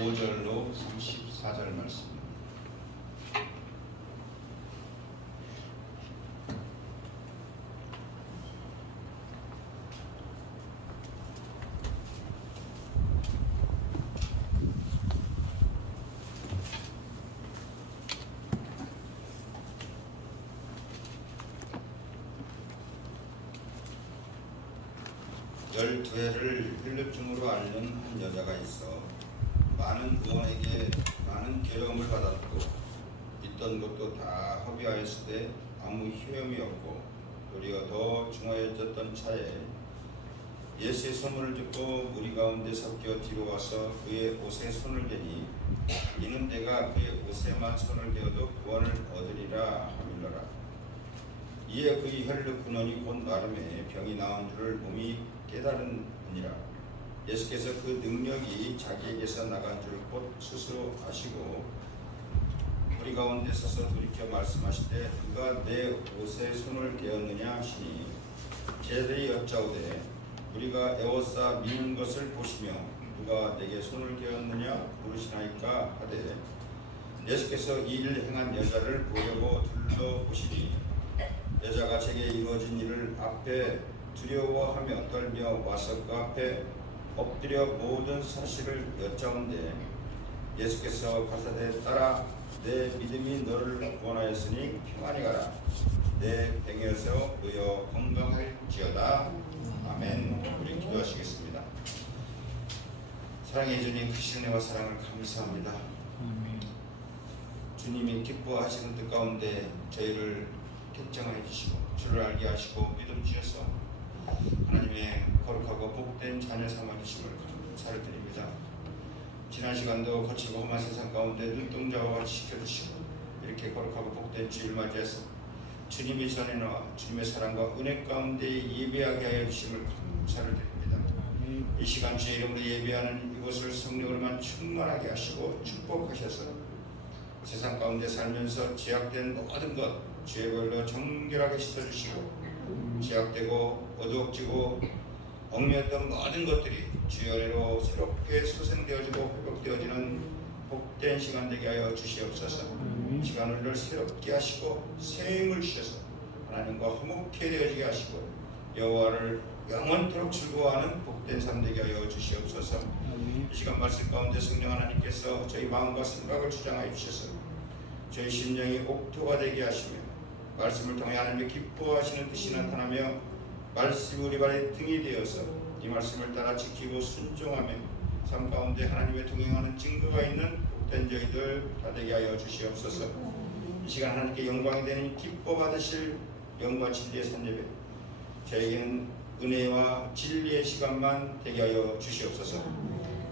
5절로 34절 말씀. 열두해를 혈류증으로 앓는 한 여자가 있어 많은 의원에게 많은 괴로움을 받았고 있던 것도 다 허비하였을 때 아무 효험이 없고 도리어 더 중하여졌던 차에 예수의 소문을 듣고 무리 가운데 섞여 뒤로 와서 그의 옷에 손을 대니 이는 내가 그의 옷에만 손을 대어도 구원을 얻으리라 하밀러라. 이에 그의 혈류 근원이 곧 나름에 병이 나은 줄을 몸이 깨달은니라. 예수께서 그 능력이 자기에게서 나간 줄 곧 스스로 아시고 우리 가운데 서서 돌이켜 말씀하실 때 누가 내 옷에 손을 대었느냐 하시니 제자들이 여짜오되 우리가 에워싸 미는 것을 보시며 누가 내게 손을 대었느냐 물으시나이까 하되 예수께서 이 일을 행한 여자를 보려고 둘러보시니 여자가 제게 이루어진 일을 앞에 두려워하며 떨며 와서 그 앞에 엎드려 모든 사실을 여짜온대 예수께서 가사대 따라 내 믿음이 너를 구원하였으니 평안히 가라. 내 병에서 놓여 건강할지어다. 아멘. 우리 기도하시겠습니다. 사랑의 주님, 크신 은혜와 사랑을 감사합니다. 주님이 기뻐하시는 뜻 가운데 저희를 결정해 주시고 주를 알게 하시고 믿음 주셔서 하나님의 거룩하고 복된 자녀 삼아주심을 감사를 드립니다. 지난 시간도 거칠고 험한 세상 가운데 눈동자와 같이 지켜주시고 이렇게 거룩하고 복된 주일 맞이해서 주님의 전에 나와 주님의 사랑과 은혜 가운데 예배하게 하여 주심을 감사를 드립니다. 이 시간 주의 이름으로 예배하는 이곳을 성령으로만 충만하게 하시고 축복하셔서 세상 가운데 살면서 제약된 모든 것 주의 별로 정결하게 씻어주시고 제약되고 어두워지고 얽매였던 모든 것들이 주의 은혜로 새롭게 소생되어지고 회복되어지는 복된 시간 되게 하여 주시옵소서. 시간을 늘 새롭게 하시고 새 힘을 주셔서 하나님과 화목해 되어지게 하시고 여호와를 영원토록 즐거워하는 복된 삶 되게 하여 주시옵소서. 이 시간 말씀 가운데 성령 하나님께서 저희 마음과 생각을 주장하여 주셔서 저희 심령이 옥토가 되게 하시며 말씀을 통해 하나님의 기뻐하시는 뜻이 나타나며 말씀이 우리 발의 등이 되어서 이 말씀을 따라 지키고 순종하며 삶 가운데 하나님의 동행하는 증거가 있는 복된 저희들 다 되게 하여 주시옵소서. 이 시간 하나님께 영광이 되는 기뻐 받으실 영과 진리의 산예배 저에게는 은혜와 진리의 시간만 되게 하여 주시옵소서.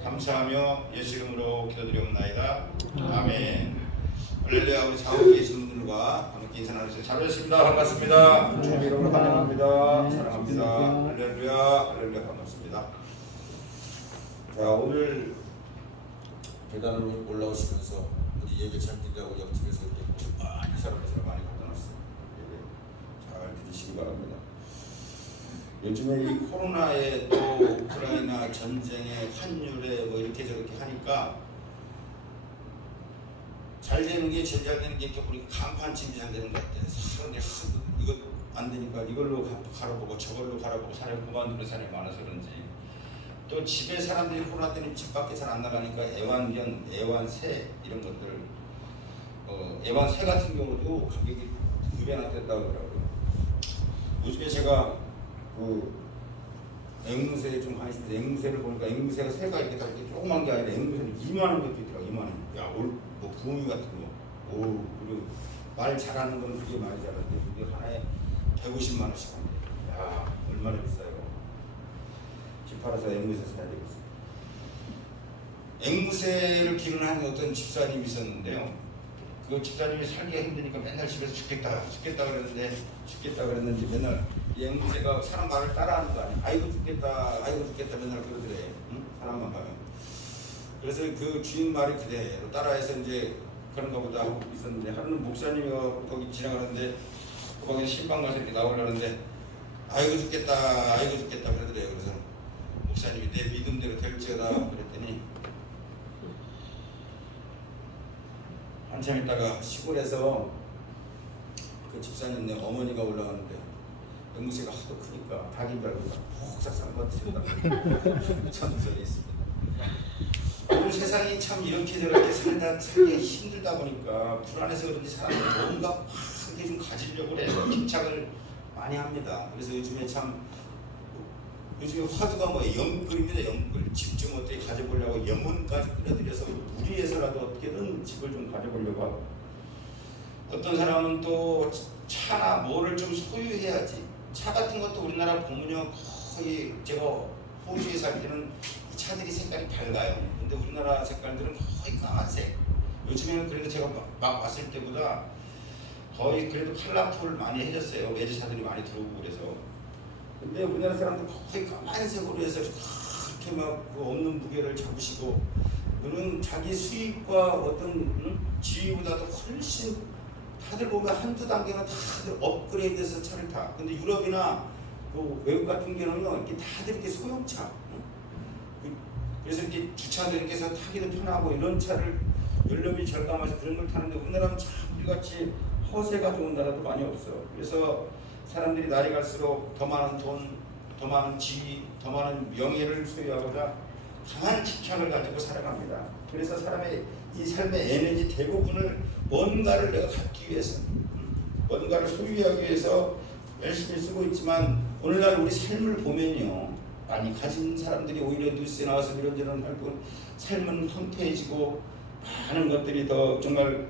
감사하며 예수 이름으로 기도드리옵나이다. 아멘. 할렐루야. 우리 좌우에 계신 분들과 함께 인사 나누세요. 잘 오셨습니다. 반갑습니다. 주님 이름으로 환영합니다. 사랑합니다. 할렐루야. 할렐루야. 반갑습니다. 자, 오늘 계단으로 올라오시면서 우리 예배 잘 드리라고 옆집에서 이렇게 많이 사람들 많이 갖다 놨어요. 예배 잘 드리시기 바랍니다. 요즘에 이 코로나에 또 우크라이나 전쟁에 환율에 뭐 이렇게 저렇게 하니까 잘 되는 게 제일 잘 되는 게 우리 간판집이 잘 되는 것 같아요. 사람들이 하도 이거 안 되니까 이걸로 갈아보고 저걸로 갈아보고 사람이 그만두는 사람이 많아서 그런지 또 집에 사람들이 코로나 때문에 집 밖에 잘 안 나가니까 애완견, 애완새 이런 것들 애완새 같은 경우도 가격이 2배나 됐다고 하더라고요. 요즘에 제가 그 앵무새에 좀 관심이 있어요. 앵무새를 보니까 앵무새가 새가 이렇게 다 이렇게 조그만 게 아니라 앵무새는 이만한 것도 있더라고. 이만한. 야, 뭐 부엉이 같은 거. 오, 그리고 말 잘하는 건 그게 많이 잘하는데 그게 하나에 150만 원씩 한대. 야, 얼마나 비싸요. 집 팔아서 앵무새 사야 되겠어요. 앵무새를 기르는 어떤 집사님이 있었는데요. 그 집사님이 살기가 힘드니까 맨날 집에서 죽겠다 그랬는지 맨날 이 앵무새가 사람 말을 따라하는 거 아니야. 아이고 죽겠다 맨날 그러더래. 응? 사람만 가면. 그래서 그 주인 말이 그대로 따라해서 이제 그런가 보다 하고 있었는데 하루는 목사님이 거기 지나가는데 거기 신방 가서 이렇게 나오려는데 아이고 죽겠다 그러더래요. 그래서 목사님이 내 믿음대로 될지어다 그랬더니 한참 있다가 시골에서 그 집사님네 어머니가 올라왔는데 앵무새가 하도 크니까 닭인 줄 알고 푹 싹 건드렸다고 전설이 있습니다. 오늘 세상이 참 이렇게 저렇게 살기 힘들다 보니까 불안해서 그런지 사람들이 뭔가 막 이렇게 좀 가지려고 그래요. 집착을 많이 합니다. 그래서 요즘에 화두가 뭐 영끌입니다. 영끌. 집 좀 어떻게 가져보려고 영혼까지 끌어들여서 무리해서라도 어떻게든 집을 좀 가져보려고 하고, 어떤 사람은 또 차나 뭐를 좀 소유해야지. 차 같은 것도 우리나라 보면요, 거의 제가 호주에 살 때는 차들이 색깔이 밝아요. 근데 우리나라 색깔들은 거의 까만색. 요즘에는 그래도 제가 막 왔을 때보다 거의 그래도 컬러풀 많이 해졌어요. 외제차들이 많이 들어오고 그래서. 근데 우리나라 사람들 거의 까만색으로 해서 그렇게 막 그 없는 무게를 잡으시고, 그는 자기 수입과 어떤 지위보다도 훨씬, 다들 보면 한두 단계는 다들 업그레이드해서 차를 타. 근데 유럽이나 그 외국 같은 경우는 이렇게 다들 이렇게 소형차. 그래서 이렇게 주차들께서 타기도 편하고 이런 차를 연료비 절감해서 그런 걸 타는데, 우리나라는 참 우리같이 허세가 좋은 나라도 많이 없어. 그래서 사람들이 날이 갈수록 더 많은 돈, 더 많은 지위, 더 많은 명예를 소유하고자 강한 집착을 가지고 살아갑니다. 그래서 사람의 이 삶의 에너지 대부분을 뭔가를 내가 갖기 위해서, 뭔가를 소유하기 위해서 열심히 쓰고 있지만, 오늘날 우리 삶을 보면요, 많이 가진 사람들이 오히려 뉴스에 나와서 이런저런 하고 삶은 황폐해지고 많은 것들이 더 정말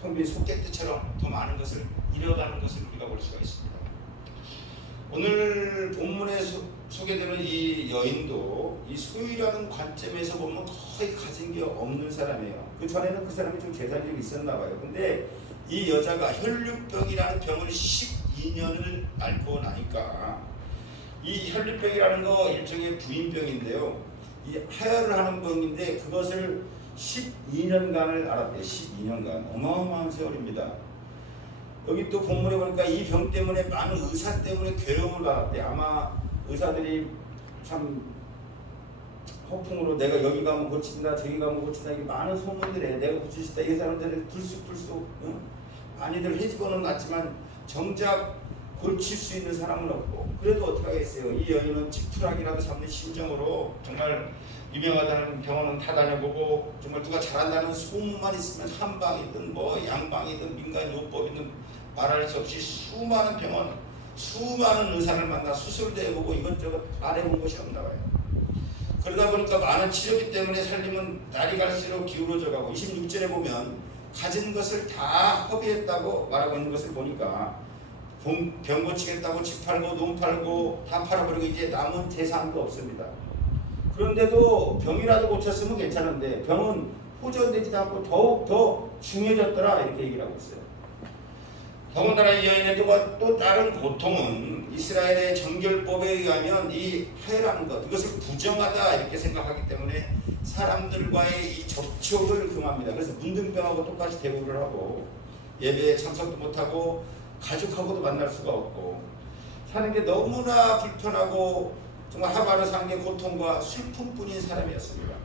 성빈 속개뜨처럼 더 많은 것을 잃어가는 것을 우리가 볼 수가 있습니다. 오늘 본문에 소개되는 이 여인도 이 소유라는 관점에서 보면 거의 가진 게 없는 사람이에요. 그 전에는 그 사람이 좀 재산이 좀 있었나 봐요. 근데 이 여자가 혈류병이라는 병을 12년을 앓고 나니까, 이 혈류병이라는 거 일종의 부인병인데요. 이 하혈을 하는 병인데 그것을 12년간을 앓았대요. 12년간. 어마어마한 세월입니다. 여기 또 본문에 보니까 이 병 때문에 많은 의사 때문에 괴로움을 받았대. 아마 의사들이 참 허풍으로 내가 여기 가면 고친다, 저기 가면 고친다, 이게 많은 소문들에 내가 고칠 수 있다, 이 사람들을 불쑥불쑥 많이들 해집어는 놨지만 정작 고칠 수 있는 사람은 없고, 그래도 어떻게 하겠어요. 이 여인은 지푸라기라도 잡는 심정으로 정말 유명하다는 병원은 다 다녀보고, 정말 누가 잘한다는 소문만 있으면 한방이든 뭐 양방이든 민간요법이든 말할 수 없이 수많은 병원, 수많은 의사를 만나 수술도 해보고 이것저것 안 해본 것이 없나 봐요. 그러다 보니까 많은 치료비 때문에 살림은 날이 갈수록 기울어져 가고, 26절에 보면 가진 것을 다 허비했다고 말하고 있는 것을 보니까 병 고치겠다고 집 팔고 농 팔고 다 팔아버리고 이제 남은 재산도 없습니다. 그런데도 병이라도 고쳤으면 괜찮은데 병은 호전되지 않고 더욱 더 중해졌더라, 이렇게 얘기를 하고 있어요. 더군다나 이 여인의 또 다른 고통은 이스라엘의 정결법에 의하면 이 하혈하는 것, 이것을 부정하다 이렇게 생각하기 때문에 사람들과의 이 접촉을 금합니다. 그래서 문둥병하고 똑같이 대우를 하고 예배에 참석도 못하고 가족하고도 만날 수가 없고 사는 게 너무나 불편하고 정말 하루하루 사는 게 고통과 슬픔뿐인 사람이었습니다.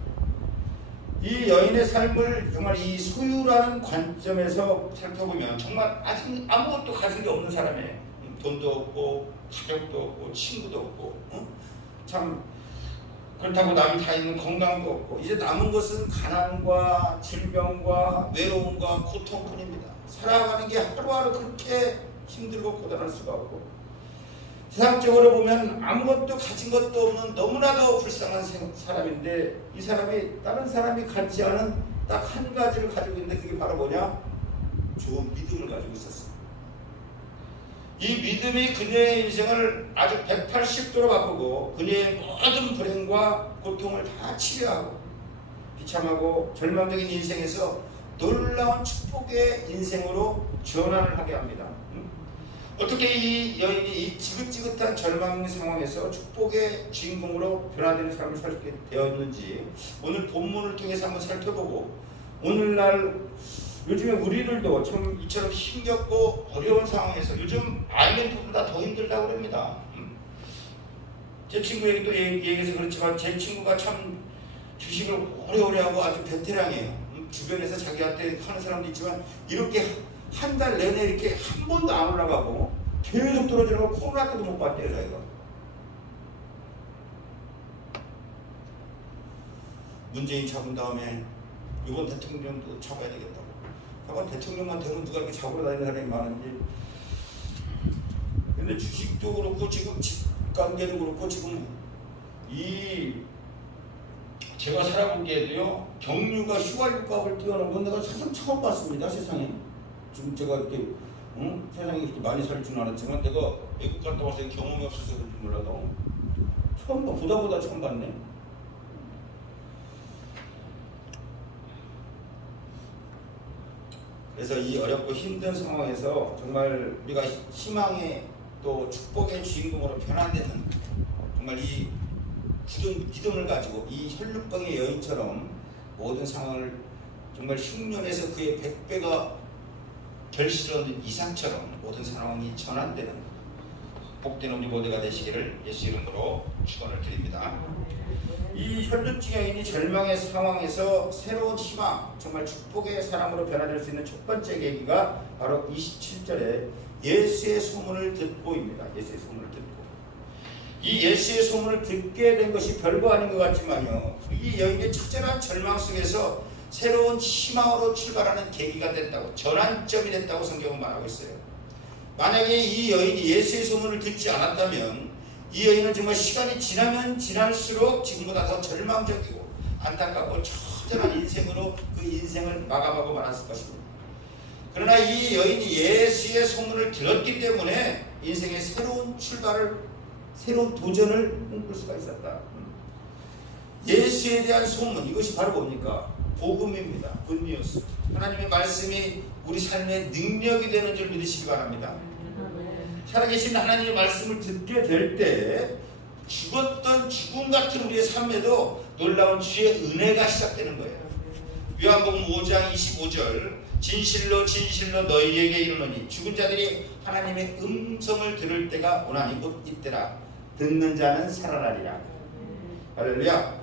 이 여인의 삶을 정말 이 소유라는 관점에서 살펴보면 정말 아직 아무것도 가진 게 없는 사람이에요. 돈도 없고 가족도 없고 친구도 없고 참 그렇다고 남이 다 있는 건강도 없고 이제 남은 것은 가난과 질병과 외로움과 고통뿐입니다. 살아가는 게 하루하루 그렇게 힘들고 고단할 수가 없고 세상적으로 보면 아무것도 가진 것도 없는 너무나도 불쌍한 사람인데 이 사람이 다른 사람이 갖지 않은 딱 한 가지를 가지고 있는데 그게 바로 뭐냐? 좋은 믿음을 가지고 있었어요. 이 믿음이 그녀의 인생을 아주 180도로 바꾸고 그녀의 모든 불행과 고통을 다 치료하고 비참하고 절망적인 인생에서 놀라운 축복의 인생으로 전환을 하게 합니다. 어떻게 이 여인이 이 지긋지긋한 절망 상황에서 축복의 주인공으로 변화되는 삶을 살게 되었는지 오늘 본문을 통해서 한번 살펴보고 오늘날 요즘에 우리들도 참 이처럼 힘겹고 어려운 상황에서 요즘 IMF보다 더 힘들다고 그럽니다. 제 친구에게 또 얘기해서 그렇지만 제 친구가 참 주식을 오래오래 하고 아주 베테랑이에요. 주변에서 자기한테 하는 사람도 있지만 이렇게 한 달 내내 이렇게 한 번도 안 올라가고 계속 떨어지는 거 코로나 때도 못 봤대요. 자기가. 문재인 잡은 다음에 이번 대통령도 잡아야 되겠다고. 하고 대통령만 되면 누가 이렇게 잡으러 다니는 사람이 많은지. 근데 주식도 그렇고 지금 집관계도 그렇고 지금 제가 살아보기에도요 경유가 휘발유값을 뛰어넘은 건 내가 세상 처음 봤습니다. 세상에. 지금 제가 이렇게 세상에 이렇게 많이 살 줄은 알았지만 내가 외국 갔다 와서 경험이 없어서 그런지 몰라도 처음 봐. 보다 처음 봤네. 그래서 이 어렵고 힘든 상황에서 정말 우리가 희망의 또 축복의 주인공으로 변화되는 정말 이 굳은 믿음을 가지고 이 혈육병의 여인처럼 모든 상황을 정말 흉년에서 그의 100배가 결실하는 이상처럼 모든 상황이 전환되는 복된 우리 모두가 되시기를 예수 이름으로 축원을 드립니다. 이 혈육증 여인이 절망의 상황에서 새로운 희망, 정말 축복의 사람으로 변화될 수 있는 첫 번째 계기가 바로 27절에 예수의 소문을 듣고입니다. 예수의 소문을 듣고. 이 예수의 소문을 듣게 된 것이 별거 아닌 것 같지만요. 이 여인의 처절한 절망 속에서 새로운 희망으로 출발하는 계기가 됐다고, 전환점이 됐다고 성경은 말하고 있어요. 만약에 이 여인이 예수의 소문을 듣지 않았다면 이 여인은 정말 시간이 지나면 지날수록 지금보다 더 절망적이고 안타깝고 처절한 인생으로 그 인생을 마감하고 말았을 것입니다. 그러나 이 여인이 예수의 소문을 들었기 때문에 인생의 새로운 출발을, 새로운 도전을 꿈꿀 수가 있었다. 예수에 대한 소문, 이것이 바로 뭡니까? 복음입니다. 굿뉴스. 하나님의 말씀이 우리 삶의 능력이 되는 줄 믿으시기 바랍니다. 살아계신 하나님의 말씀을 듣게 될 때 죽었던 죽음 같은 우리의 삶에도 놀라운 주의 은혜가 시작되는 거예요. 요한복음 5장 25절 진실로 진실로 너희에게 이르노니 죽은 자들이 하나님의 음성을 들을 때가 오나니 곧 이때라. 듣는 자는 살아나리라. 할렐루야.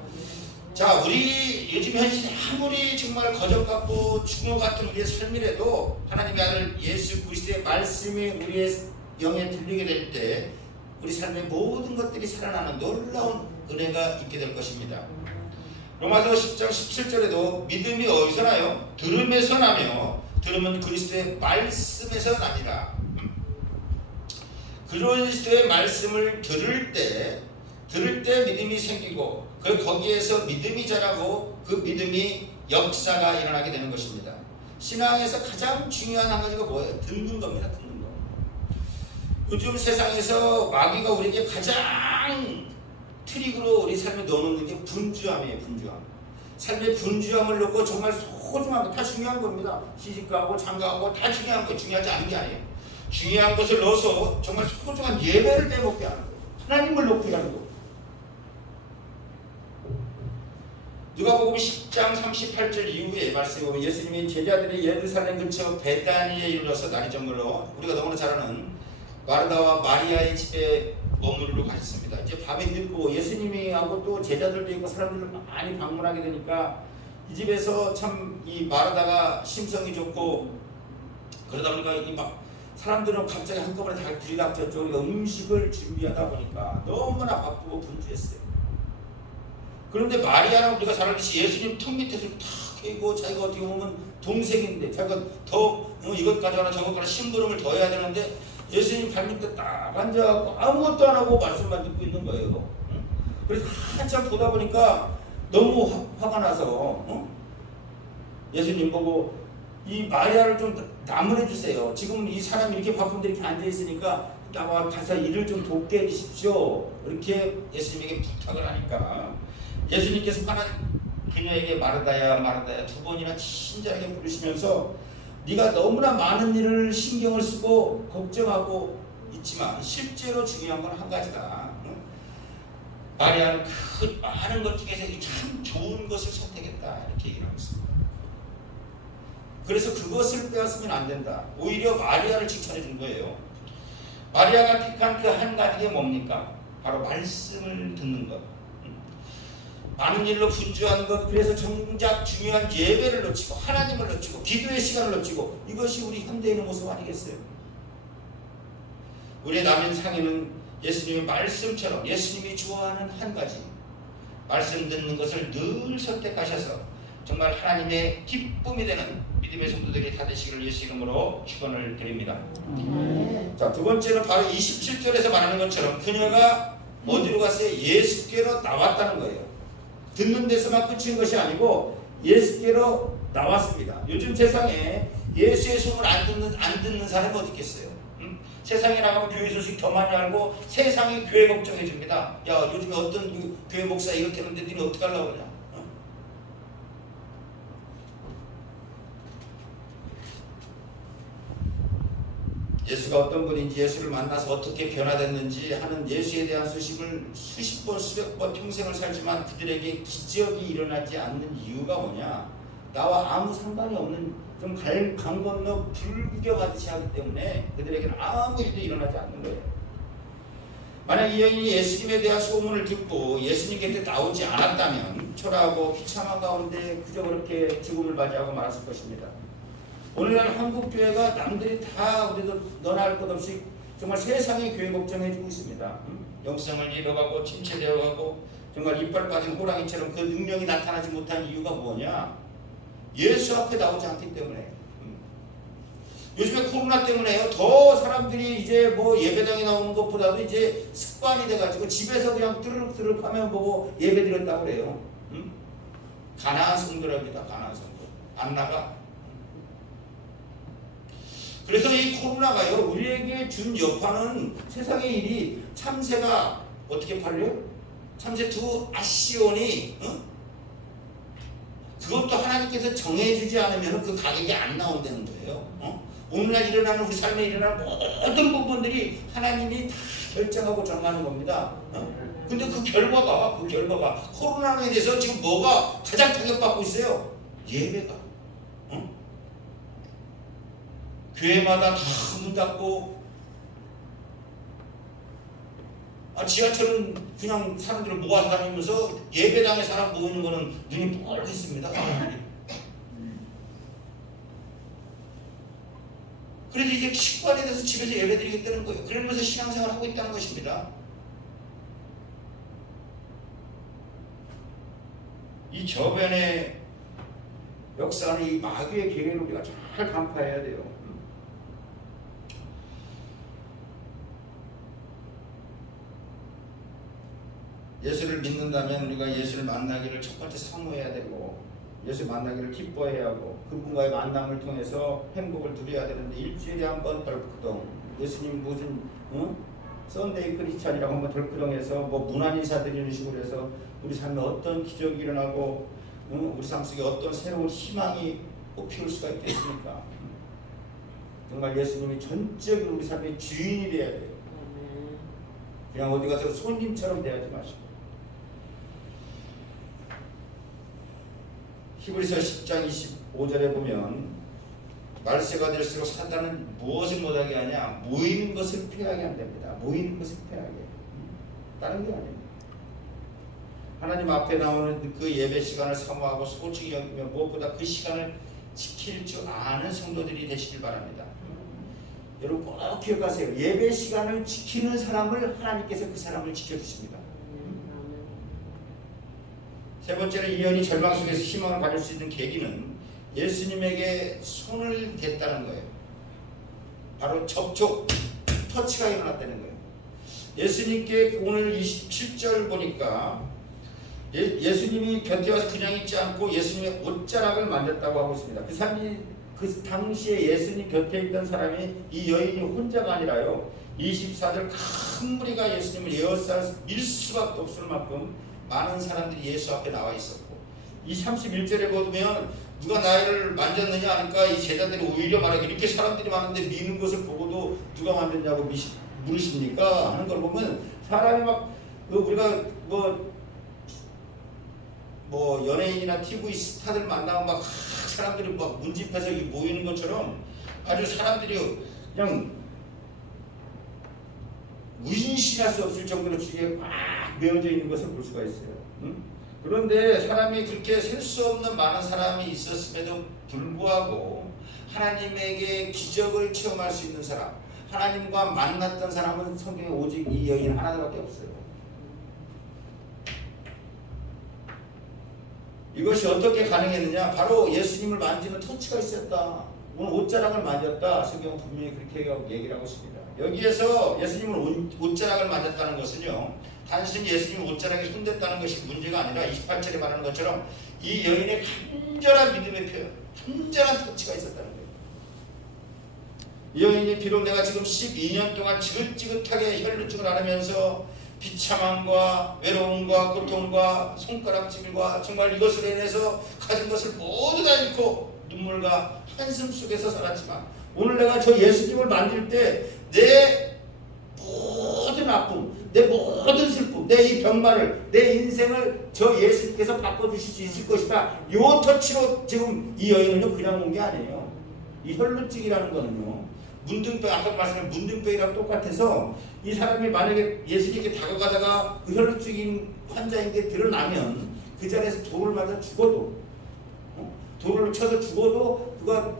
자, 우리 요즘 현실이 아무리 정말 거적같고 죽음 같은 우리의 삶이라도 하나님의 아들 예수 그리스도의 말씀이 우리의 영에 들리게 될 때 우리 삶의 모든 것들이 살아나는 놀라운 은혜가 있게 될 것입니다. 로마서 10장 17절에도 믿음이 어디서 나요? 들음에서 나며 들음은 그리스도의 말씀에서 나니라. 그리스도의 말씀을 들을 때 믿음이 생기고 거기에서 믿음이 자라고 그 믿음이 역사가 일어나게 되는 것입니다. 신앙에서 가장 중요한 한 가지가 뭐예요? 듣는 겁니다. 듣는 거. 요즘 세상에서 마귀가 우리에게 가장 트릭으로 우리 삶에 넣어놓는 게 분주함이에요. 분주함. 삶의 분주함을 넣고 정말 소중한 거 다 중요한 겁니다. 시집가고 장가가고 다 중요한 거, 중요하지 않은 게 아니에요. 중요한 것을 넣어서 정말 소중한 예배를 빼먹게 하는 거예요. 하나님을 높이게 하는 거예요. 누가복음 10장 38절 이후에 말씀에 보면 예수님이 제자들이 예루살렘 근처 베다니에 이르러서 날이 저물어 우리가 너무나 잘 아는 마르다와 마리아의 집에 머무르러 가셨습니다. 이제 밤이 늦고 예수님이 하고 또 제자들도 있고 사람들을 많이 방문하게 되니까 이 집에서 참 이 마르다가 심성이 좋고 그러다 보니까 이 막 사람들은 갑자기 한꺼번에 다 들이닥쳤죠. 그러니까 음식을 준비하다 보니까 너무나 바쁘고 분주했어요. 그런데 마리아는 우리가 잘 알듯이 예수님 턱 밑에서 탁 해고 자기가 어떻게 보면 동생인데 자기가 더 이것 가져가나 저것 가져가나 심부름을 더 해야 되는데 예수님 발밑에 딱 앉아갖고 아무것도 안 하고 말씀만 듣고 있는 거예요. 그래서 한참 보다 보니까 너무 화가 나서 예수님 보고 이 마리아를 좀 나무래 주세요. 지금 이 사람이 이렇게 바쁜데 이렇게 앉아있으니까 나와 가서 일을 좀 돕게 해주십시오. 이렇게 예수님에게 부탁을 하니까 예수님께서 화난 그녀에게 마르다야 마르다야 두 번이나 친절하게 부르시면서 네가 너무나 많은 일을 신경을 쓰고 걱정하고 있지만 실제로 중요한 건 한 가지다. 마리아는 그 많은 것 중에서 참 좋은 것을 선택했다. 이렇게 얘기를 하고 있습니다. 그래서 그것을 빼앗으면 안 된다. 오히려 마리아를 칭찬해 준 거예요. 마리아가 택한 그 한 가지가 뭡니까? 바로 말씀을 듣는 것. 많은 일로 분주한 것, 그래서 정작 중요한 예배를 놓치고 하나님을 놓치고 기도의 시간을 놓치고, 이것이 우리 현대인의 모습 아니겠어요? 우리의 남인상에는 예수님의 말씀처럼 예수님이 좋아하는 한 가지, 말씀 듣는 것을 늘 선택하셔서 정말 하나님의 기쁨이 되는 믿음의 성도들이 다 되시기를 예수 이름으로 축원을 드립니다. 자, 두 번째는 바로 27절에서 말하는 것처럼 그녀가 어디로 갔어요? 예수께로 나왔다는 거예요. 듣는 데서만 그친 것이 아니고 예수께로 나왔습니다. 요즘 세상에 예수의 소문 안 듣는 사람이 어디 있겠어요? 세상에 나가면 교회 소식 더 많이 알고 세상이 교회 걱정해 줍니다. 야, 요즘에 어떤 교회 목사 이렇게 하는데 니는 어떻게 하려고 그러냐? 예수가 어떤 분인지, 예수를 만나서 어떻게 변화됐는지 하는 예수에 대한 소식을 수십 번, 수백 번 평생을 살지만 그들에게 기적이 일어나지 않는 이유가 뭐냐? 나와 아무 상관이 없는 좀 강 건너 불구경하듯이 하기 때문에 그들에게는 아무 일도 일어나지 않는 거예요. 만약 이 여인이 예수님에 대한 소문을 듣고 예수님 곁에 나오지 않았다면 초라하고 비참한 가운데 그저 그렇게 죽음을 맞이하고 말았을 것입니다. 오늘날 한국 교회가 남들이 다 우리도 너나 할 것 없이 정말 세상의 교회 걱정해주고 있습니다. 영성을 잃어가고 침체되어가고 정말 이빨 빠진 호랑이처럼 그 능력이 나타나지 못한 이유가 뭐냐? 예수 앞에 나오지 않기 때문에. 요즘에 코로나 때문에요. 더 사람들이 이제 뭐 예배당에 나오는 것보다도 이제 습관이 돼가지고 집에서 그냥 뚜르륵 화면 보고 예배 드렸다고 그래요. 가난한 성도랍니다. 가난한 성도. 안 나가. 그래서 이 코로나가요, 우리에게 준 여파는 세상의 일이 참새가 어떻게 팔려요? 참새 두 아시온이, 그것도 하나님께서 정해주지 않으면 그 가격이 안 나온다는 거예요. 오늘날 일어나는 우리 삶에 일어나는 모든 부분들이 하나님이 다 결정하고 정하는 겁니다. 근데 그 결과가 코로나에 대해서 지금 뭐가 가장 타격받고 있어요? 예배가. 교회마다 다 문 닫고, 지하철은 그냥 사람들을 모아서 다니면서 예배당에 사람 모이는 거는 눈이 뻘겋습니다. 사람들이. 그래서 이제 식관에 대해서 집에서 예배드리겠다는 거예요. 그러면서 신앙생활을 하고 있다는 것입니다. 이 저변의 역사는 이 마귀의 계획을 우리가 잘 간파해야 돼요. 예수를 믿는다면 우리가 예수를 만나기를 첫 번째 사모해야 되고, 예수 만나기를 기뻐해야 하고, 그분과의 만남을 통해서 행복을 누려야 되는데, 일주일에 한 번 덜크덩, 예수님 무슨 썬데이 크리스찬이라고 한번 덜크덩해서 뭐 문안 인사 드리는 식으로 해서 우리 삶에 어떤 기적이 일어나고 우리 삶 속에 어떤 새로운 희망이 피울 수가 있겠습니까? 정말 예수님이 전적인 우리 삶의 주인이 되어야 돼요. 그냥 어디 가서 손님처럼 대하지 마시고. 히브리서 10장 25절에 보면 말세가 될수록 사단은 무엇을 못하게 하냐? 모이는 것을 피하게 한답니다. 모이는 것을 피하게. 다른 게 아닙니다. 하나님 앞에 나오는 그 예배 시간을 사모하고 소중히 여기며 무엇보다 그 시간을 지킬 줄 아는 성도들이 되시길 바랍니다. 여러분 꼭 기억하세요. 예배 시간을 지키는 사람을 하나님께서 그 사람을 지켜주십니다. 세 번째로 이 여인이 절망 속에서 희망을 가질 수 있는 계기는 예수님에게 손을 댔다는 거예요. 바로 접촉, 터치가 일어났다는 거예요. 예수님께 오늘 27절 보니까 예수님이 곁에 와서 그냥 있지 않고 예수님의 옷자락을 만졌다고 하고 있습니다. 그 당시에 예수님 곁에 있던 사람이 이 여인이 혼자가 아니라요. 24절 큰 무리가 예수님을 에워싸 밀 수밖에 없을 만큼 많은 사람들이 예수 앞에 나와 있었고, 이 31절에 보면 누가 나를 만졌느냐 하니까 이 제자들이 오히려 말하기 이렇게 사람들이 많은데 미는 것을 보고도 누가 만졌냐고 물으십니까? 하는 걸 보면 사람이 막 우리가 뭐 연예인이나 TV 스타들 만나면 막 사람들이 막 문집해서 모이는 것처럼 아주 사람들이 그냥 무인시할 수 없을 정도로 주위에 막 메어져 있는 것을 볼 수가 있어요. 그런데 사람이 그렇게 셀 수 없는 많은 사람이 있었음에도 불구하고 하나님에게 기적을 체험할 수 있는 사람, 하나님과 만났던 사람은 성경에 오직 이 여인 하나밖에 없어요. 이것이 어떻게 가능했느냐? 바로 예수님을 만지는 터치가 있었다. 오늘 옷자락을 만졌다. 성경은 분명히 그렇게 얘기를 하고 있습니다. 여기에서 예수님을 옷자락을 만졌다는 것은요, 단순히 예수님 옷자락에 손댔다는 것이 문제가 아니라 28절에 말하는 것처럼 이 여인의 간절한 믿음의 표현, 간절한 터치가 있었다는 거예요. 이 여인이 비록 내가 지금 12년 동안 지긋지긋하게 혈루증을 앓으면서 비참함과 외로움과 고통과 손가락질과 정말 이것으로 인해서 가진 것을 모두 다 잃고 눈물과 한숨 속에서 살았지만 오늘 내가 저 예수님을 만질 때 내 모든 아픔, 내 모든 슬픔, 내 이 병마를, 내 인생을 저 예수님께서 바꿔주실 수 있을 것이다. 이 터치로 지금 이 여인은요 그냥 온 게 아니에요. 이 혈루증이라는 거는요, 문둥병, 아까 말씀한 문둥병이랑 똑같아서 이 사람이 만약에 예수님께 다가가다가 그 혈루증인 환자인 게 드러나면 그 자리에서 돌을 맞아 죽어도, 돌을 쳐서 죽어도 그가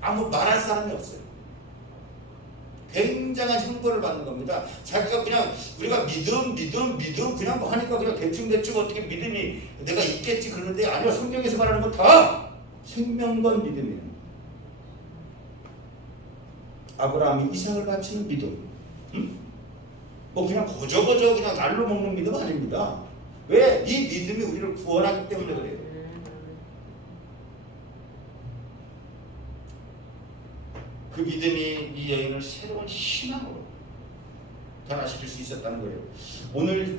아무 말할 사람이 없어요. 굉장한 형벌을 받는 겁니다. 자기가 그냥 우리가 믿음 그냥 뭐 하니까 그냥 대충 어떻게 믿음이 내가 있겠지 그러는데 아니요, 성경에서 말하는 건 다 생명건 믿음이에요. 아브라함이 이삭을 바치는 믿음, 뭐 그냥 거저 그냥 날로 먹는 믿음 아닙니다. 왜? 이 믿음이 우리를 구원하기 때문에 그래요. 그 믿음이 이 여인을 새로운 희망으로 변화시킬 수 있었다는 거예요. 오늘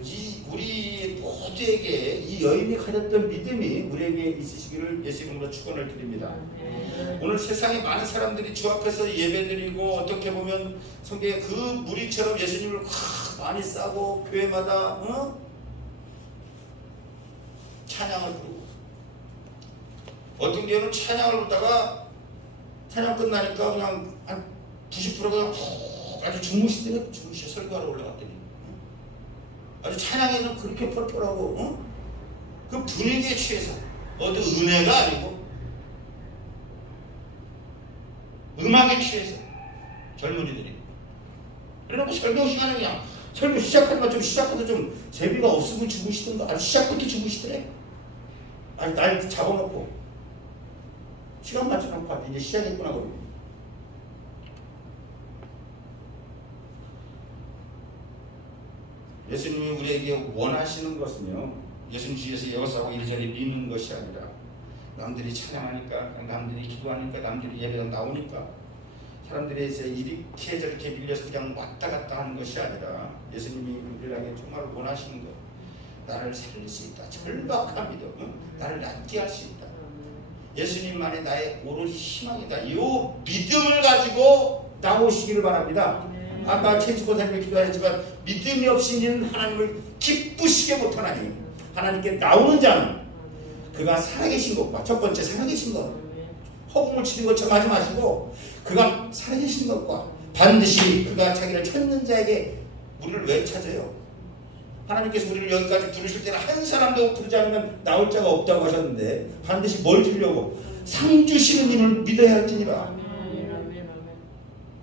우리 모두에게 이 여인이 가졌던 믿음이 우리에게 있으시기를 예수 이름으로 축원을 드립니다. 오늘 세상에 많은 사람들이 주 앞에서 예배드리고 어떻게 보면 성경에 그 무리처럼 예수님을 많이 싸고 교회마다 찬양을 부르고, 어떤 교회는 찬양을 부르다가 찬양 끝나니까 그냥 한 90%가 그냥 아주 주무시더니 설교하러 올라갔더니 아주 찬양에는 그렇게 펄펄하고 그 분위기에 취해서 어디 은혜가 아니고 음악에 취해서 젊은이들이 그러고 설교 시간에 그냥 설교 시작하니까 좀 시작부터 좀 재미가 없으면 주무시던가 아주 시작부터 주무시더래. 아니 날 잡아놓고 시간 맞춰놓고 이제 시작했구나 그러고. 예수님이 우리에게 원하시는 것은요, 예수님 주위에서 여기서 이리저리 미는 것이 아니라 남들이 찬양하니까, 남들이 기도하니까, 남들이 예배당 나오니까 사람들이 이렇게 저렇게 밀려서 그냥 왔다 갔다 하는 것이 아니라 예수님이 우리에게 정말 원하시는 것, 나를 살릴 수 있다, 절박한 믿음, 나를 낫게 할 수 있다, 예수님만이 나의 오로지 희망이다, 이 믿음을 가지고 나오시기를 바랍니다. 아까 최지코 사님이 기도하셨지만 믿음이 없이는 하나님을 기쁘시게 못하나니 하나님께 나오는 자는 그가 살아계신 것과, 첫 번째 살아계신 것, 허공을 치는 것처럼 하지 마시고 그가 살아계신 것과 반드시 그가 자기를 찾는 자에게 우리를 왜 찾아요? 하나님께서 우리를 여기까지 부르실 때는 한 사람도 부르지 않으면 나올 자가 없다고 하셨는데 반드시 뭘 주려고? 상 주시는 이를 믿어야 할지니라.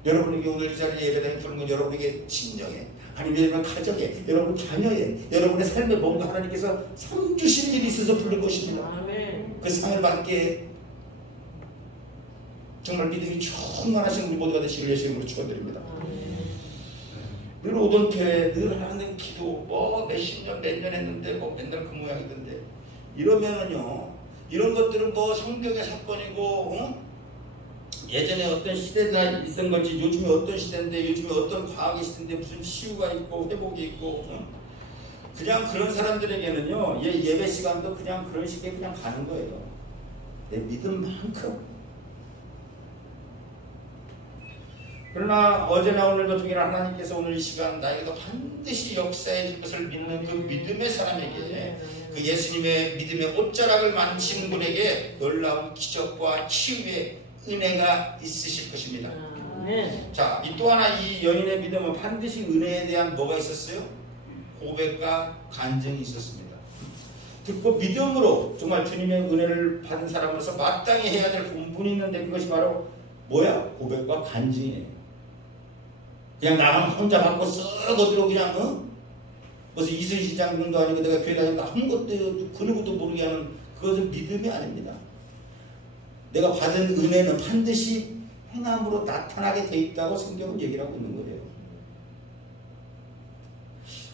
여러분에게 오늘 이 자리에 예배당에 부른 건 여러분에게 심령에, 아니면 여러분 가정에, 여러분 자녀에, 여러분의 삶에 뭔가 하나님께서 상 주시는 일이 있어서 부른 것입니다. 그 상을 받게 정말 믿음이 충만하신 우리 모두가 되시길 예수 이름으로 축원드립니다. 늘 오던 교회, 늘 하는 기도, 몇십 년, 몇 년 했는데 맨날 그 모양이던데, 이러면은요, 이런 것들은 성경의 사건이고, 예전에 어떤 시대가 있던 건지, 요즘에 어떤 시대인데, 요즘에 어떤 과학의 시대인데, 무슨 치유가 있고 회복이 있고, 그냥 그런 사람들에게는요, 예배 시간도 그냥 그런 식의 그냥 가는 거예요. 내 믿음만큼. 그러나 어제나 오늘도 동일한 하나님께서 오늘 이 시간 나에게도 반드시 역사해 줄 것을 믿는 그 믿음의 사람에게, 그 예수님의 믿음의 옷자락을 만지는 분에게 놀라운 기적과 치유의 은혜가 있으실 것입니다. 자, 또 하나 이 여인의 믿음은 반드시 은혜에 대한 뭐가 있었어요? 고백과 간증이 있었습니다. 듣고 믿음으로 정말 주님의 은혜를 받은 사람으로서 마땅히 해야 될 본분이 있는데 그것이 바로 뭐야? 고백과 간증이에요. 그냥 나 혼자 받고 쓱 어디로 그냥 무슨 이순신 장군도 아니고 내가 교회 다니고 아무것도 그 누구도 모르게 하는 그것은 믿음이 아닙니다. 내가 받은 은혜는 반드시 행함으로 나타나게 돼 있다고 성경은 얘기를 하고 있는 거예요.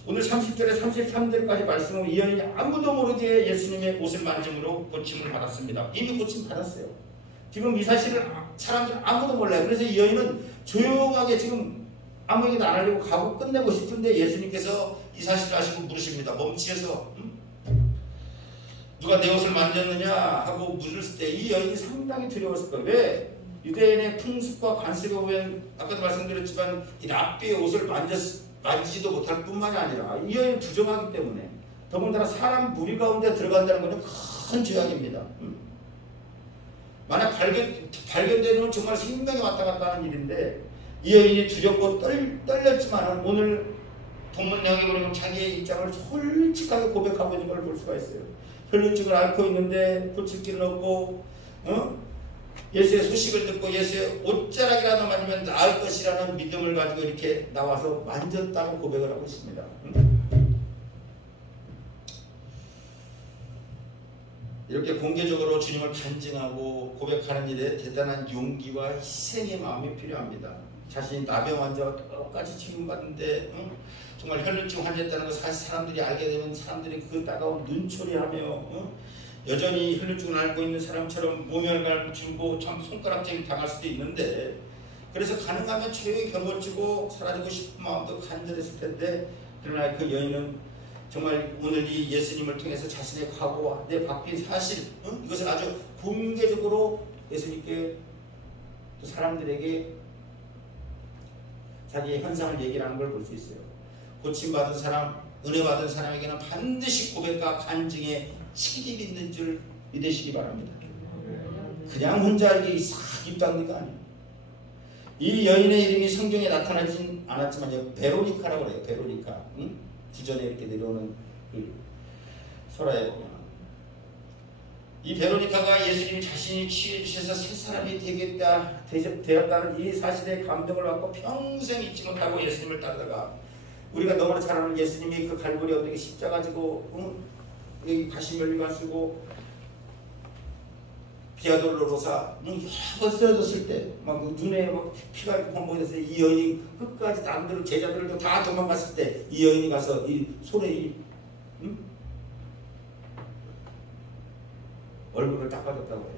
오늘 30절에 33절까지 말씀은 이 여인이 아무도 모르게 예수님의 옷을 만짐으로 고침을 받았습니다. 이미 고침 받았어요. 지금 이 사실을 사람들 아무도 몰라요. 그래서 이 여인은 조용하게 지금 아무에게도 안 하려고 가고 끝내고 싶은데 예수님께서 이 사실을 아시고 물으십니다. 멈추어서 누가 내 옷을 만졌느냐 하고 물었을 때 이 여인이 상당히 두려웠을 거예요. 왜? 유대인의 풍습과 관습에 보면 아까도 말씀드렸지만 이 랍비의 옷을 만지지도 못할 뿐만이 아니라 이 여인은 부정하기 때문에 더군다나 사람 무리 가운데 들어간다는 것은 큰 죄악입니다. 만약 발견되면 정말 생명이 왔다 갔다 하는 일인데 이 여인이 두렵고 떨렸지만 오늘 본문량에 보면 자기의 입장을 솔직하게 고백하고 있는 걸 볼 수가 있어요. 혈루증을 앓고 있는데 고칠 길은 없고 예수의 소식을 듣고 예수의 옷자락이라도 만지면 나을 것이라는 믿음을 가지고 이렇게 나와서 만졌다고 고백을 하고 있습니다. 이렇게 공개적으로 주님을 간증하고 고백하는 일에 대단한 용기와 희생의 마음이 필요합니다. 자신이 나병 환자와 똑같이 치료받는데 정말 혈루증 환자였다는 걸 사실 사람들이 알게 되면 사람들이 그 따가운 눈초리하며 여전히 혈루증을 앓고 있는 사람처럼 모멸감을 주고 참 손가락질 당할 수도 있는데 그래서 가능하면 조용히 견고치고 사라지고 싶은 마음도 간절했을 텐데 그러나 그 여인은 정말 오늘 이 예수님을 통해서 자신의 과거와 내 바뀐 사실 이것을 아주 공개적으로 예수님께 또 사람들에게 자기의 현상을 얘기를 하는 걸 볼 수 있어요. 고침받은 사람, 은혜 받은 사람에게는 반드시 고백과 간증에 책임이 있는 줄 믿으시기 바랍니다. 그냥 혼자 이게 싹 입당니까 아니에요. 이 여인의 이름이 성경에 나타나진 않았지만 베로니카라고 그래요. 베로니카. 구전에 이렇게 내려오는 그 소라에 보면 이 베로니카가 예수님이 자신이 치유해 주셔서 새 사람이 되었다는 이 사실에 감동을 받고 평생 잊지 못하고 예수님을 따르다가 우리가 너무나 잘 아는 예수님이 그 갈보리 언덕에 십자가 지고 여기 가시면류관 쓰고 비아돌로로사 여러 번 쓰러졌을 때 막 눈에 막 피가 범벅이 됐을 때 이 여인이 끝까지 남들 제자들도 다 도망갔을 때 이 여인이 가서 이 손에 얼굴을 닦아줬다고 해요.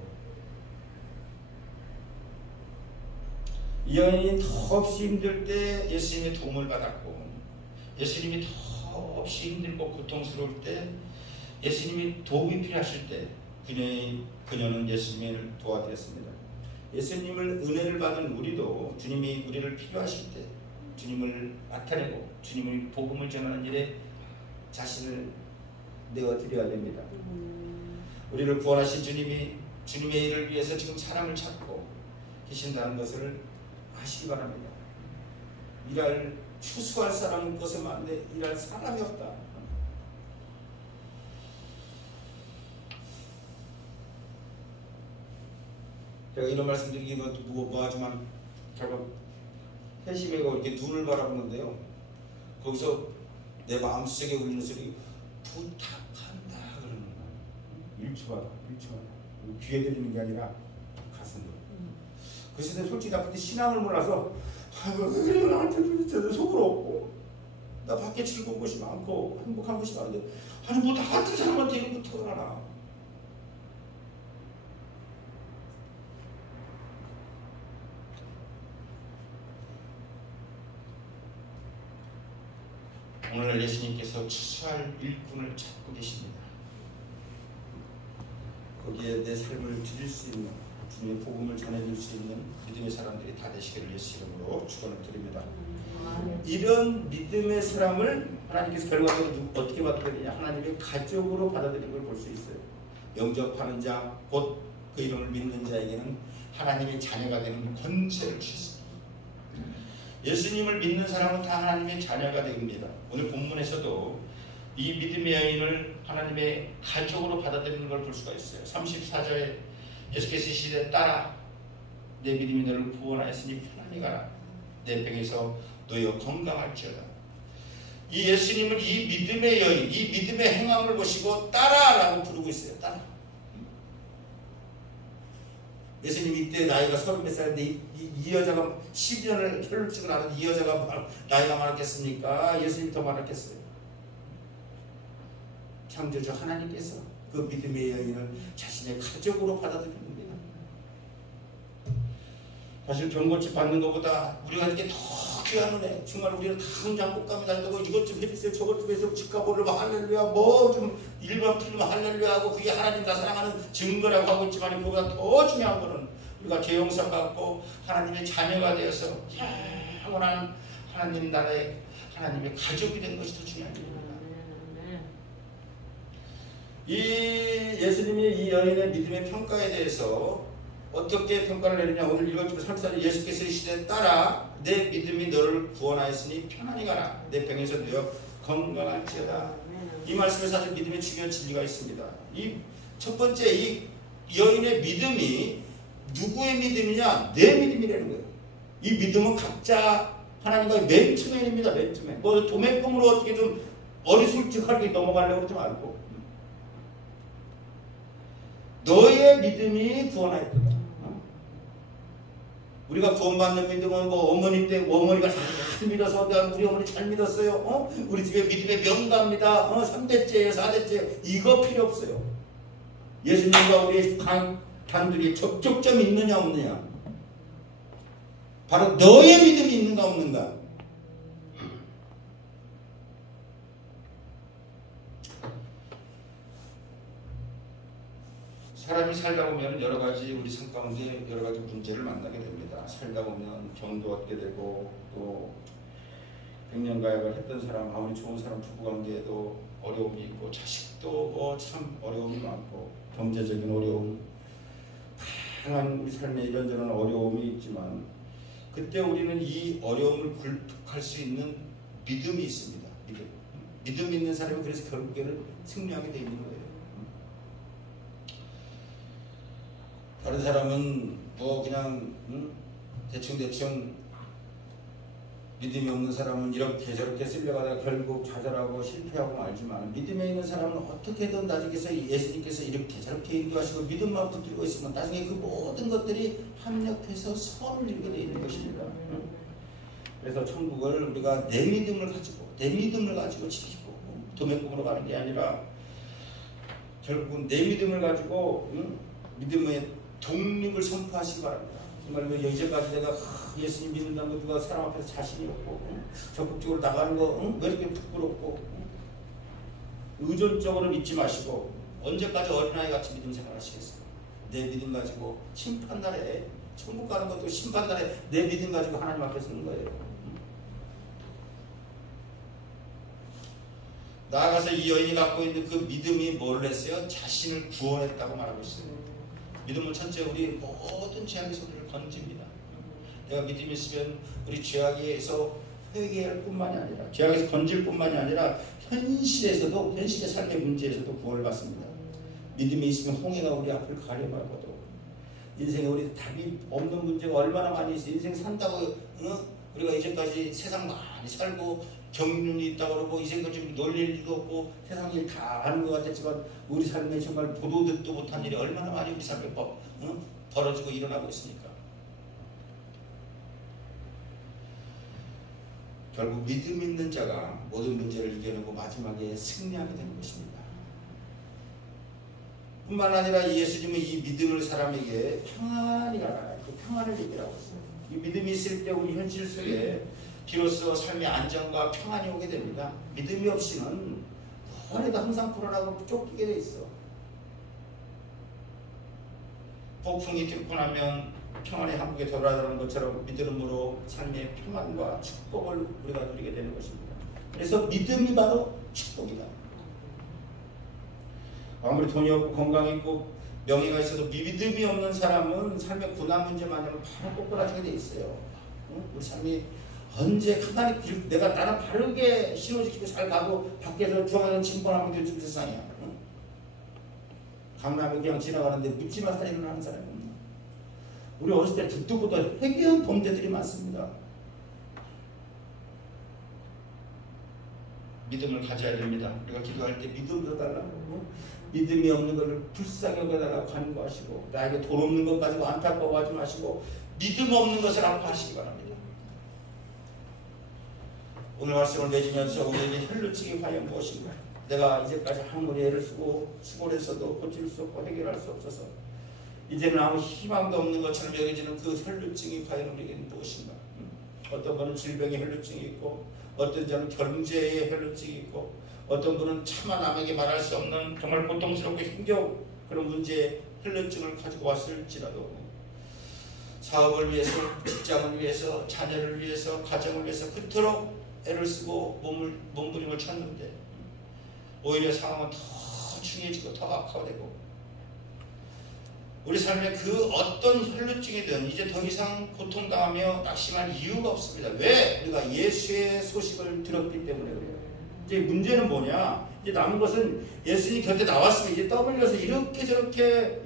이 여인이 더없이 힘들 때 예수님의 도움을 받았고 예수님이 더없이 힘들고 고통스러울 때 예수님이 도움이 필요하실 때 그녀는 예수님을 도와드렸습니다. 예수님을 은혜를 받은 우리도 주님이 우리를 필요하실 때 주님을 나타내고 주님의 복음을 전하는 일에 자신을 내어드려야 됩니다. 우리를 구원하신 주님이 주님의 일을 위해서 지금 사람을 찾고 계신다는 것을 아시기 바랍니다. 추수할 사람은 것에 많은데 일할 사람이 없다. 제가 이런 말씀드리기는 뭐하지만 제가 회심회가 이렇게 눈을 바라보는데요. 거기서 내 마음속에 울리는 소리 부탁한다 그러는 거예요. 일초하다. 귀에 들리는 게 아니라 가슴으로. 그래서 솔직히 나 그때 신앙을 몰라서 왜 그래 나한테 도대체 속으로 없고 나 밖에 즐거운 것이 많고 행복한 것이 많은데 아니 뭐 나 같은 사람한테 이런 거 털어놔. 오늘날 예수님께서 추수할 일꾼을 찾고 계십니다. 거기에 내 삶을 드릴 수 있는 주님의 복음을 전해줄 수 있는 믿음의 사람들이 다 되시기를 예수 이름으로 축원을 드립니다. 이런 믿음의 사람을 하나님께서 결과적으로 어떻게 받아들이냐 하나님의 가족으로 받아들이는 걸 볼 수 있어요. 영접하는 자 곧 그 이름을 믿는 자에게는 하나님의 자녀가 되는 권세를 주셨습니다. 예수님을 믿는 사람은 다 하나님의 자녀가 됩니다. 오늘 본문에서도 이 믿음의 여인을 하나님의 가족으로 받아들이는 걸 볼 수가 있어요. 34절에 예수께서 이르시되 딸아 내 믿음이 너를 구원하였으니 편안히 가라. 내 병에서 너희가 건강할지어다. 이 예수님은 이 믿음의 여인, 이 믿음의 행함을 보시고 딸아라고 부르고 있어요. 딸아. 예수님 이때 나이가 30몇 살인데 이 여자가 12년을 혈루증을 하는 이 여자가 나이가 많았겠습니까? 예수님 더 많았겠어요. 창조주 하나님께서 그 믿음의 여인을 자신의 가족으로 받아들이는 겁니다. 사실 병고치 받는 것보다 우리가 이렇게 더 귀한 은혜, 정말 우리는 당장 꽃감이 달고 이것 좀 해주세요, 저것 좀 해서 집가보를 할렐루야, 뭐 좀 일반 풀리면 할렐루야 하고 그게 하나님 다 사랑하는 증거라고 하고 있지만 그보다 더 중요한 거는 우리가 죄 용서 받고 하나님의 자녀가 되어서 영원한 하나님 나라의 하나님의 가족이 된 것이 더 중요한 일입니다. 이 예수님이 이 여인의 믿음의 평가에 대해서 어떻게 평가를 내리냐. 오늘 읽었지만 34절 예수께서 이르시되 딸아 내 믿음이 너를 구원하였으니 편안히 가라. 내 병에서 너여 건강할지어다. 이 말씀에 사실 믿음의 중요한 진리가 있습니다. 이 첫 번째 이 여인의 믿음이 누구의 믿음이냐? 내 믿음이라는 거예요. 이 믿음은 각자 하나님과의 맨투맨입니다. 맨투맨. 뭐 도매금으로 어떻게 좀 어리술직하게 넘어가려고 그러지 말고 너의 믿음이 구원하였다. 우리가 구원받는 믿음은 뭐 어머니 때 어머니가 잘 믿어서 우리 어머니 잘 믿었어요. 우리 집에 믿음의 명가입니다. 3대째예요, 4대째예요. 이거 필요 없어요. 예수님과 우리 단둘이 접촉점이 있느냐 없느냐. 바로 너의 믿음이 있는가 없는가. 사람이 살다 보면 여러 가지 우리 삶 가운데 여러 가지 문제를 만나게 됩니다. 살다 보면 병도 얻게 되고 또 백년가약을 했던 사람, 아무리 좋은 사람 부부관계에도 어려움이 있고 자식도 참 어려움이 많고 경제적인 어려움, 다양한 우리 삶에 이런저런 어려움이 있지만 그때 우리는 이 어려움을 굴복할 수 있는 믿음이 있습니다. 믿음 있는 사람이 그래서 결국에는 승리하게 돼 있는 거예요. 다른 사람은 뭐 그냥 대충 믿음이 없는 사람은 이렇게 저렇게 쓸려가다가 결국 좌절하고 실패하고 말지만 믿음에 있는 사람은 어떻게든 나중에서 예수님께서 이렇게 저렇게 인도하시고 믿음만 붙들고 있으면 나중에 그 모든 것들이 합력해서 선을 이루게 되어 있는 것입니다. 그래서 천국을 우리가 내 믿음을 가지고 지키고 도매금으로 가는 게 아니라 결국은 내 믿음을 가지고 믿음의 독립을 선포하시기 바랍니다. 정말 이제까지 내가 예수님 믿는다는 거 누가 사람 앞에서 자신이 없고 적극적으로 나가는 거 왜 이렇게 부끄럽고 의존적으로 믿지 마시고 언제까지 어린아이같이 믿음 생활하시겠어요? 내 믿음 가지고 심판날에 천국 가는 것도 심판날에 내 믿음 가지고 하나님 앞에 서는 거예요. 나아가서 이 여인이 갖고 있는 그 믿음이 뭘 했어요? 자신을 구원했다고 말하고 있어요. 믿음은 첫째 우리 모든 죄악에서 우리를 건집니다. 내가 믿음이 있으면 우리 죄악에서 회개할 뿐만이 아니라 죄악에서 건질 뿐만이 아니라 현실의 삶의 문제에서도 구원을 받습니다. 믿음이 있으면 홍해가 우리 앞을 가려mar고도 인생에 우리 답이 없는 문제가 얼마나 많이 있어요. 인생 산다고 우리가 이제까지 세상 많이 살고 경륜이 있다고 그러고 이제까지 좀 놀릴 일도 없고 세상 일 다 하는 것 같았지만 우리 삶에 정말 보도 듣도 못한 일이 얼마나 많이 우리 삶에 벌어지고 일어나고 있으니까 결국 믿음 있는 자가 모든 문제를 이겨내고 마지막에 승리하게 되는 것입니다. 뿐만 아니라 예수님은 이 믿음을 사람에게 평안히 가라, 그 평안을 얘기하고 있어요. 이 믿음이 있을 때 우리 현실 속에 비로소 삶의 안정과 평안이 오게 됩니다. 믿음이 없이는 뭐래도 항상 불안하고 쫓기게 돼 있어. 폭풍이 뚫고 나면 평안의 한국에 돌아가는 것처럼 믿음으로 삶의 평안과 축복을 우리가 누리게 되는 것입니다. 그래서 믿음이 바로 축복이다. 아무리 돈이 없고 건강이 있고 명예가 있어도 믿음이 없는 사람은 삶의 고난 문제만 하면 바로 꼬꾸라지게 돼 있어요. 우리 삶이 언제 하나님 길 내가 나는 바르게 신호지키고 잘 가도 밖에서 중앙에 침범하면 되는 세상이야. 응? 강남에 그냥 지나가는데 묻지마 살인을 하는 사람이 없나? 우리 어렸을 때 듣도 보다 회개한 범죄들이 많습니다. 믿음을 가져야 됩니다. 우리가 기도할 때 믿음을 달라고, 믿음이 없는 것을 불쌍히 여겨달라고 간구하시고, 나에게 돈 없는 것 가지고 안타까워하지 마시고 믿음 없는 것을 아파하시기 바랍니다. 오늘 말씀을 맺으면서 우리에게 혈루증이 과연 무엇인가? 내가 이제까지 아무리 애를 쓰고 수고를 했어도 고칠 수 없고 해결할 수 없어서 이제는 아무 희망도 없는 것처럼 여겨지는 그 혈루증이 과연 우리에게는 무엇인가? 어떤 분은 질병의 혈루증이 있고, 어떤 분은 경제의 혈루증이 있고, 어떤 분은 차마 남에게 말할 수 없는 정말 고통스럽고 힘겨운 그런 문제의 혈루증을 가지고 왔을지라도 사업을 위해서, 직장을 위해서, 자녀를 위해서, 가정을 위해서 그토록 애를 쓰고 몸부림을 쳤는데 오히려 상황은 더 중해지고 더 악화되고 우리 삶에 그 어떤 혈루증이든 이제 더 이상 고통당하며 낙심할 이유가 없습니다. 왜? 우리가 예수의 소식을 들었기 때문에 그래요. 이제 문제는 뭐냐? 이제 남은 것은 예수님 곁에 나왔으면 이제 떠밀려서 이렇게 저렇게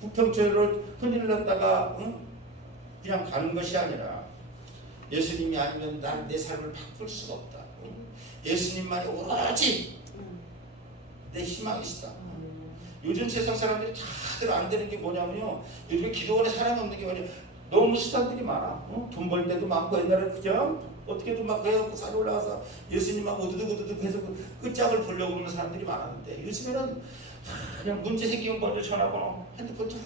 부평철로 흔들렸다가 그냥 가는 것이 아니라 예수님이 아니면 난 내 삶을 바꿀 수가 없다. 예수님만이 오로지 내 희망이시다. 요즘 세상 사람들이 다들 안 되는 게 뭐냐면요. 요즘에 기도원에 사람이 없는 게 뭐냐. 너무 수단들이 많아. 돈 벌 때도 많고 옛날에 그냥 어떻게든 막 그래갖고 산에 올라가서 예수님하고 우두둑 해서 그 끝장을 보려고 그러는 사람들이 많았는데 요즘에는 그냥 문제 생기면 먼저 전화번호, 핸드폰 툭,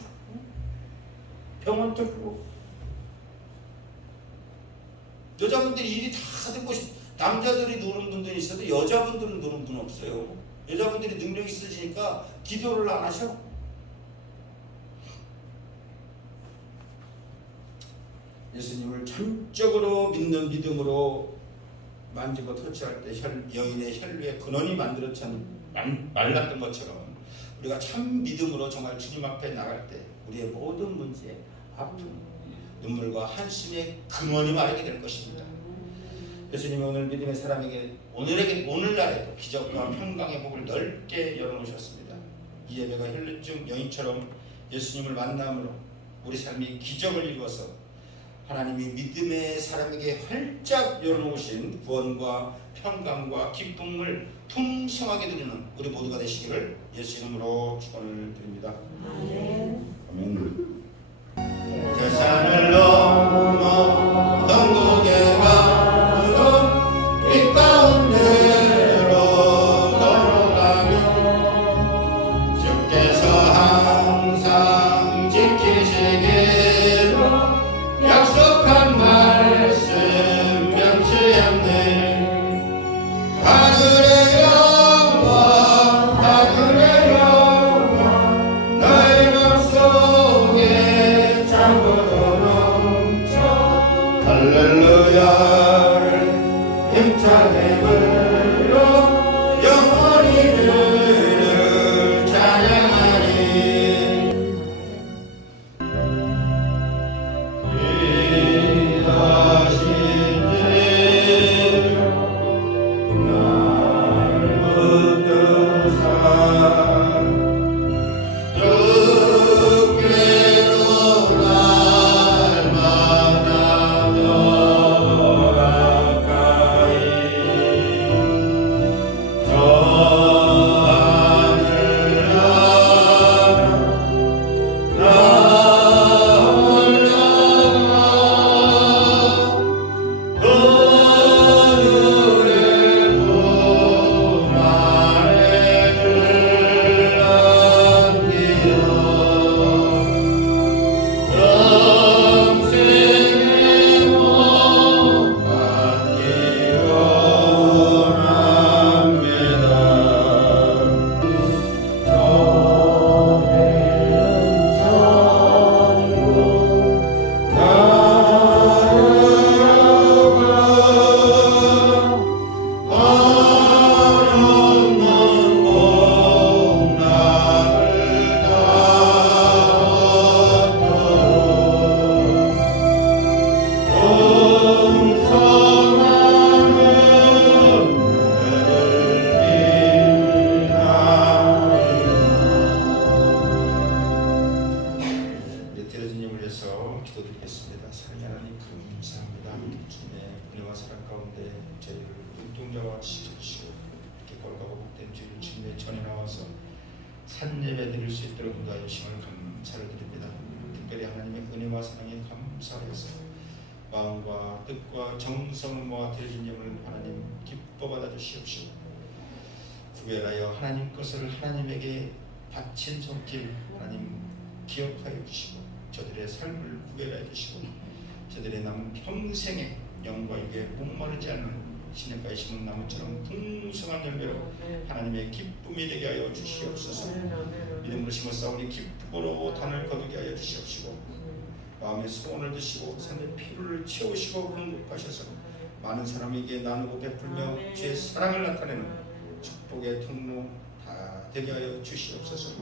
병원 툭. 여자분들이 일이 다 되고 남자들이 노는 분들이 있어도 여자분들은 노는 분 없어요. 여자분들이 능력이 있으시니까 기도를 안 하셔. 예수님을 전적으로 믿는 믿음으로 만지고 터치할 때 여인의 혈루의 근원이 말랐던 것처럼 우리가 참 믿음으로 정말 주님 앞에 나갈 때 우리의 모든 문제, 아픔, 눈물과 한숨의 근원이 마르게 될 것입니다. 예수님이 오늘 믿음의 사람에게 오늘날에도 기적과 평강의 복을 넓게 열어놓으셨습니다. 이 예배가 혈루증 여인처럼 예수님을 만남으로 우리 삶이 기적을 이루어서 하나님이 믿음의 사람에게 활짝 열어놓으신 구원과 평강과 기쁨을 풍성하게 드리는 우리 모두가 되시기를 예수 이름으로 축원을 드립니다. 아멘. 세상을 넘어 천국에 가도록 이 가운데로 걸어가며 주께서 항상 지키시기로 약속한 말씀 명치 않네. 하늘의 영광 가운데 저희를 눈동자와 지켜주시고 이렇게 거룩하고 복된 주일 주님의 전에 나와서 산 예배 드릴 수 있도록 인도하여 주심을 감사를 드립니다. 특별히 하나님의 은혜와 사랑에 감사해서 마음과 뜻과 정성을 모아 드린 예물을 하나님 기뻐 받아 주시옵시고 구별하여 하나님 것을 하나님에게 바친 손길 하나님 기억하여 주시고 저들의 삶을 구별하여 주시고 저들의 남은 평생에 영과 육에 목마르지 않는 시냇가에 심은 나무처럼 풍성한 열매로 하나님의 기쁨이 되게 하여 주시옵소서. 믿음으로 심었사오니 기쁨으로 단을 거두게 하여 주시옵시고 마음의 소원을 드시고 삶의 피로를 채우시고 공급하셔서 많은 사람에게 나누고 베풀며 주의 사랑을 나타내는 축복의 통로 다 되게 하여 주시옵소서.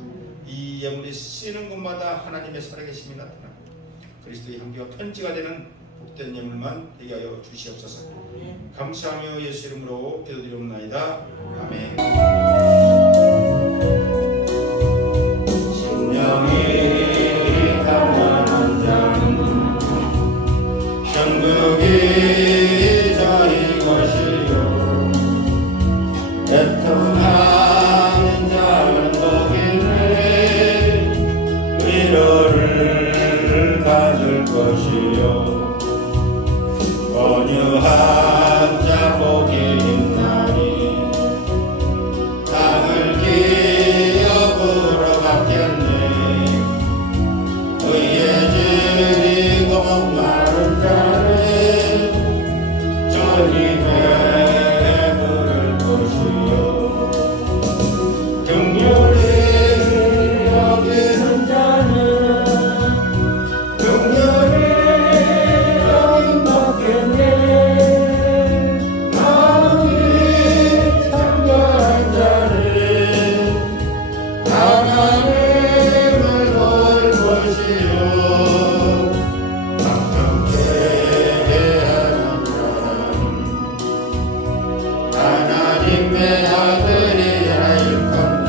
이 예물이 쓰이는 곳마다 하나님의 살아계심이 나타나고 그리스도의 향기와 편지가 되는 복된 예물만 되게 하여 주시옵소서. 감사하며 예수 이름으로 기도드리옵나이다. 아멘. 심령이 강건한 자는 천국이 저희 것이요 애통하는 자는 복이네 위로를 받을 것이요 온유한 자 복이 있나니 땅을 기업으로 받겠네 의에 지리고 목마른 자는 저희 배부를 것이요 긍휼히 여기는 자는 긍휼히 여긴 받겠네 마음이 청결한 자는 하나님을 볼 것이요 방탕케 하는 자는 하나님의 아들이라 일컫네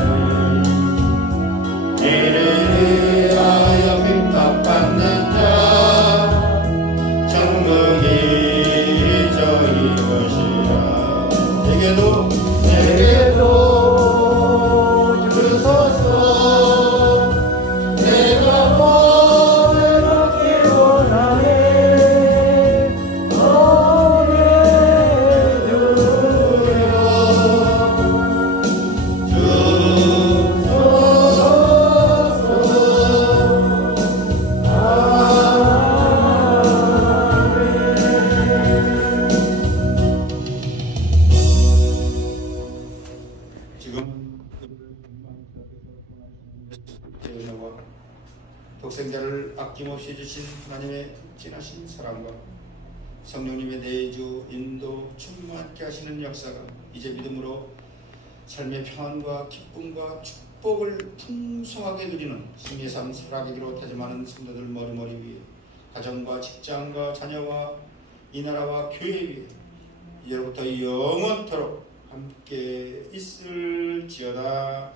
이를 위하여 핍박받는 자 천국이 저희 것이야 내게도 주소서 내가 복을 받기 원하네 지금 독생자를 아낌없이 주신 하나님의 진하신 사랑과 성령님의 내주 인도 충만케 하시는 역사가 이제 믿음으로 삶의 평안과 기쁨과 축복을 풍성하게 누리는 승리의 삶 살아가기로 다짐하는 성도들 머리머리 위에 가정과 직장과 자녀와 이 나라와 교회 위에 이제부터 영원토록 함께 있을지어다.